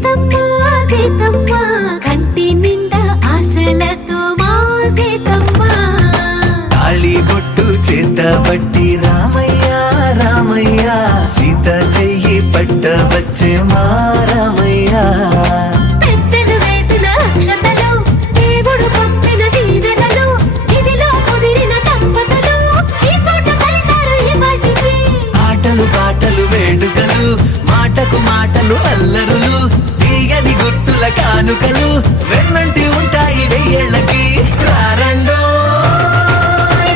సీతమ్మ సీతమ్మ కంటి నిండా ఆశలతో మా సీతమ్మ తాళి బొట్టు చేతబట్టి రామయ్య రామయ్య సీత చెయ్యి పట్టవచ్చే మా రామయ్య పెద్దలు వేసిన అక్షతలు దేవుడు పంపిన దీవెనలు ఇవిలో కుదిరిన దంపతులు ఈ చోట కలిసారు ఈ వాటికి ఆటలు పాటలు వేడుకలు మాటకు మాటలు అల్లరులు తీయని గుర్తుల కానుకలు వెన్నంటి ఉంటాయి వెయ్యేళ్ళకి రారండో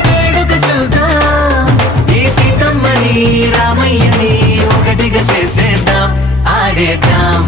వేడుక చూద్దాం ఈ సీతమ్మని రామయ్యని ఒకటిగా చేసేద్దాం ఆడేద్దాం